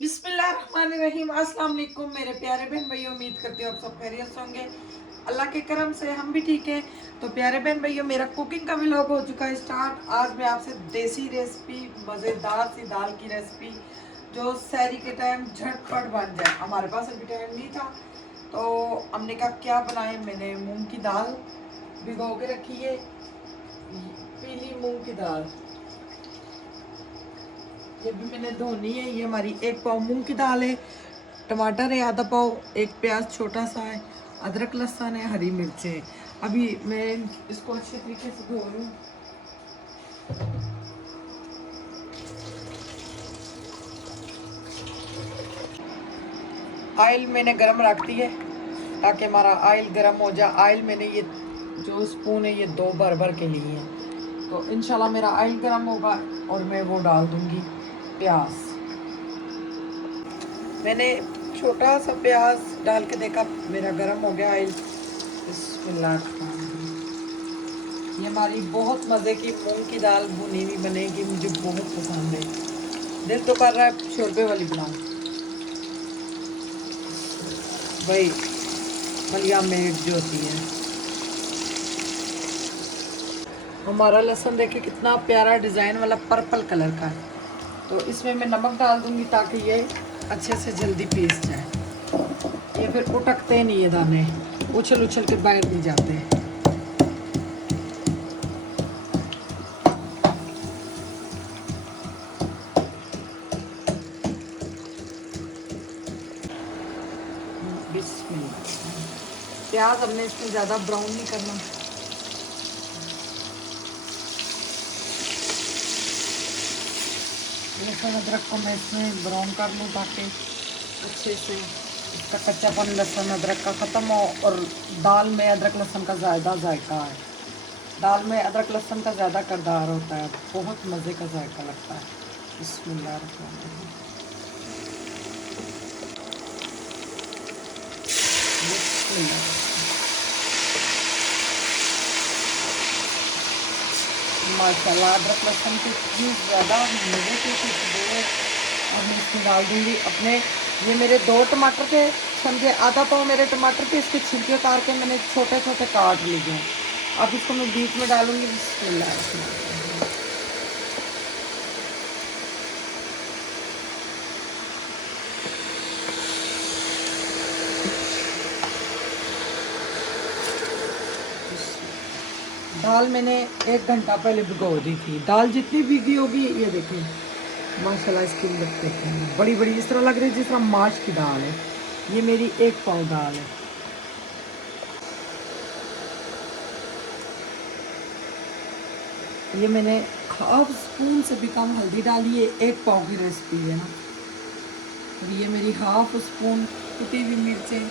बिस्मिल्लाहिर्रहमानिर्रहीम। अस्सलाम वालेकुम मेरे प्यारे बहन भैया, उम्मीद करती हूँ आप सब खैरियत से होंगे। अल्लाह के करम से हम भी ठीक है। तो प्यारे बहन भैया, मेरा कुकिंग का व्लॉग हो चुका है स्टार्ट। आज मैं आपसे देसी रेसिपी, मज़ेदार सी दाल की रेसिपी जो सहरी के टाइम झटपट बन जाए। हमारे पास अभी टाइम नहीं था तो हमने कहा क्या बनाए। मैंने मूंग की दाल भिगो के रखी है, पीली मूंग की दाल। ये भी मैंने धोनी है। ये हमारी एक पाव मूंग की दाल है, टमाटर है आधा पाव, एक प्याज छोटा सा है, अदरक लहसुन है, हरी मिर्च है। अभी मैं इसको अच्छे तरीके से धो लूँ। ऑयल मैंने गरम रख दी है ताकि हमारा ऑयल गरम हो जाए। ऑयल मैंने ये जो स्पून है ये 2 भर भर के लिए हैं। तो इंशाल्लाह मेरा ऑयल गरम होगा और मैं वो डाल दूंगी प्याज। मैंने छोटा सा प्याज डाल के देखा, मेरा गरम हो गया ऑयल। बिस्मिल्लाह। ये हमारी बहुत मज़े की मूंग की दाल भुनी हुई बनेगी, मुझे बहुत पसंद है। दिल तो कर रहा है शोरबे वाली बनाऊं। वही मलिया मेट जो होती है। हमारा लहसुन देखिए कितना प्यारा डिज़ाइन वाला पर्पल कलर का है। तो इसमें मैं नमक डाल दूंगी ताकि ये अच्छे से जल्दी पीस जाए। ये फिर उटकते नहीं, ये दाने उछल उछल के बाहर नहीं जाते। बिस्मिल्लाह। प्याज हमने इसमें ज़्यादा ब्राउन नहीं करना। लहसुन अदरक को मैं इसमें ब्राउन कर लूँ ताकि अच्छे से इसका कच्चापन लहसुन अदरक का ख़त्म हो। और दाल में अदरक लहसुन का ज़्यादा जायका है। दाल में अदरक लहसुन का ज़्यादा किरदार होता है, बहुत मज़े का जायका लगता है। बिस्मिल्लाह रहमान रहीम। बिस्मिल्लाह। माशाल्लाह अदरक लहसुन की इतनी ज़्यादा मज़े की खुशबू है। और मैं इसमें डाल दूँगी अपने, ये मेरे 2 टमाटर थे, समझे आधा पाव मेरे टमाटर थे। इसके छिलके उतार के मैंने छोटे छोटे काट लिए हैं। अब इसको मैं बीच में डालूँगी। बिस्मिल्लाह रहमान रहीम। दाल मैंने 1 घंटा पहले भिगो दी थी। दाल जितनी भीगी होगी, ये देखें माशाल्लाह इसकी लुक देखें, बड़ी बड़ी इस तरह लग रही है जिस तरह माश की दाल है। ये मेरी 1 पाव दाल है। ये मैंने हाफ स्पून से भी कम हल्दी डाली है, 1 पाव की रेसिपी है ना। और ये मेरी हाफ स्पून कुटी हुई मिर्चें,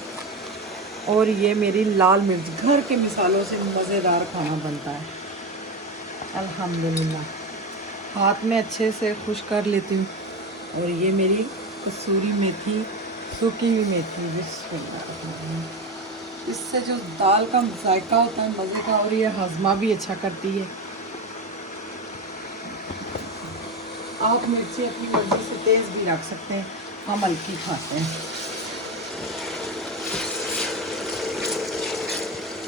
और ये मेरी लाल मिर्च। घर के मिसालों से मज़ेदार खाना बनता है अल्हम्दुलिल्लाह। हाथ में अच्छे से खुश कर लेती हूँ। और ये मेरी कसूरी मेथी, सूखी हुई मेथी। बिस्मिल्लाह। इससे जो दाल का जायका होता है मज़े का, और ये हजमा भी अच्छा करती है। आप मिर्ची अपनी मर्ज़ी से तेज़ भी रख सकते हैं, हम हल्की खाते हैं।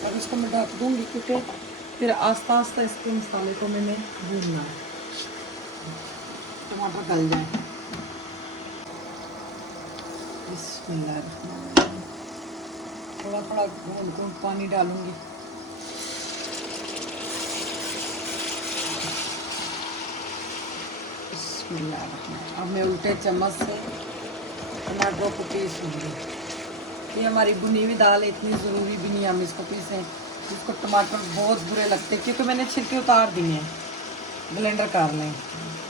और इसको मैं ढक दूँगी क्योंकि फिर आस्ता आस्ता इसके मसाले को मैंने भूनना है, टमाटर गल जाए। बिस्मिल्लाह। थोड़ा थोड़ा घूंट घूंट पानी डालूँगी। अब मैं उल्टे चम्मच से टमाटरों को पीस लूँगी। ये हमारी भुनी हुई दाल है, इतनी ज़रूरी भी नहीं हम इसको पीसें। इसको टमाटर बहुत बुरे लगते हैं क्योंकि मैंने छिलके उतार दिए हैं। ब्लेंडर कर लें,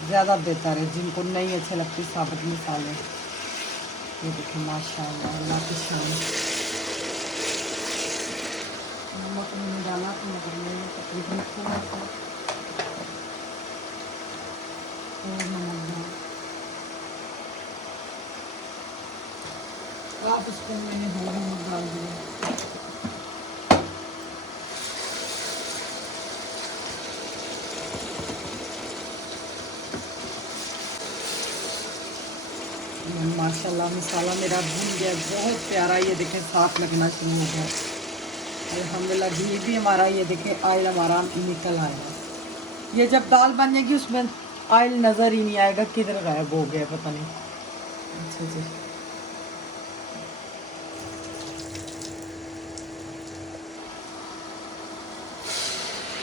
ज़्यादा बेहतर है जिनको नहीं अच्छे लगते साबुत मसाले। ये देखिए माशाल्लाह अल्लाह की शान। नमक मैंने डाला तो मगर मैंने तकरीबन थोड़ा सा और नमक डाला, हाफ स्पून मैंने हरा नमक डाल दिया। माशाल्लाह मसाला मेरा भून गया, बहुत प्यारा, ये देखें साफ लगना शुरू हो गया। अल्हम्दुलिल्लाह घी भी हमारा, ये देखें ऑयल हमारा निकल आएगा। ये जब दाल बन जाएगी उसमें ऑयल नज़र ही नहीं आएगा, किधर गायब हो गया पता नहीं। अच्छा जी,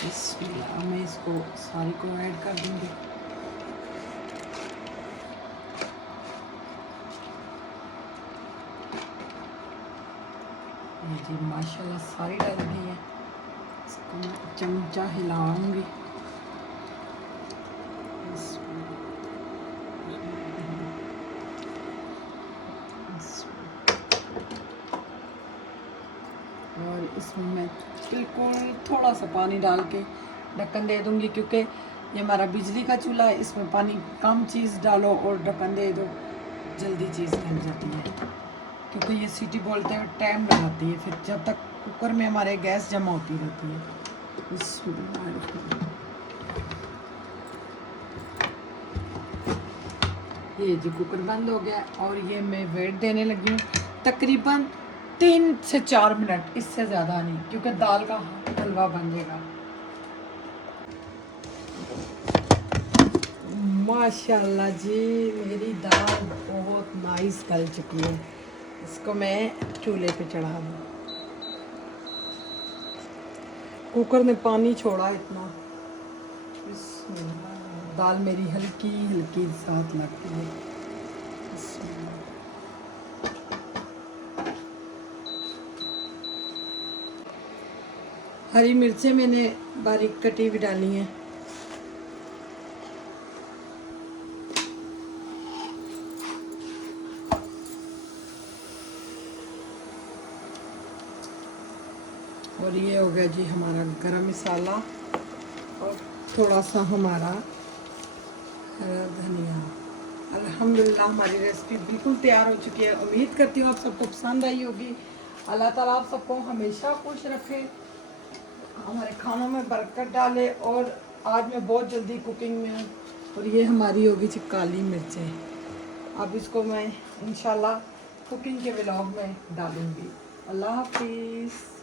बिस्मिल्लाह, मैं इसको सारी को ऐड कर दूँगी। ये जी माशाल्लाह सारी डाल दी है। इसको मैं चमचा हिलाऊंगी। और इसमें मैं बिल्कुल थोड़ा सा पानी डाल के ढक्कन दे दूंगी, क्योंकि ये हमारा बिजली का चूल्हा है, इसमें पानी कम चीज़ डालो और ढक्कन दे दो, जल्दी चीज़ बन जाती है। क्योंकि ये सीटी बोलते हुए टाइम लगाती है, फिर जब तक कुकर में हमारे गैस जमा होती रहती है। ये जी कुकर बंद हो गया और ये मैं वेट देने लगी हूँ तकरीबन 3 से 4 मिनट, इससे ज़्यादा नहीं, क्योंकि दाल का हलवा बन जाएगा। माशाल्लाह जी मेरी दाल बहुत नाइस गल चुकी है। इसको मैं चूल्हे पे चढ़ा दूँ। कुकर ने पानी छोड़ा इतना, दाल मेरी हल्की हल्की साथ लगती है। हरी मिर्चें मैंने बारीक कटी भी डाली हैं। और ये हो गया जी हमारा गरम मसाला और थोड़ा सा हमारा हरा धनिया। अल्हम्दुलिल्लाह हमारी रेसिपी बिल्कुल तैयार हो चुकी है। उम्मीद करती हूँ आप सबको पसंद आई होगी। अल्लाह ताला आप सबको हमेशा खुश रखे, हमारे खानों में बरकत डाले। और आज मैं बहुत जल्दी कुकिंग में हूँ। और ये हमारी होगी जी काली मिर्चें। अब इसको मैं इंशाल्लाह कुकिंग के व्लॉग में डालूँगी। अल्लाह हाफिज़।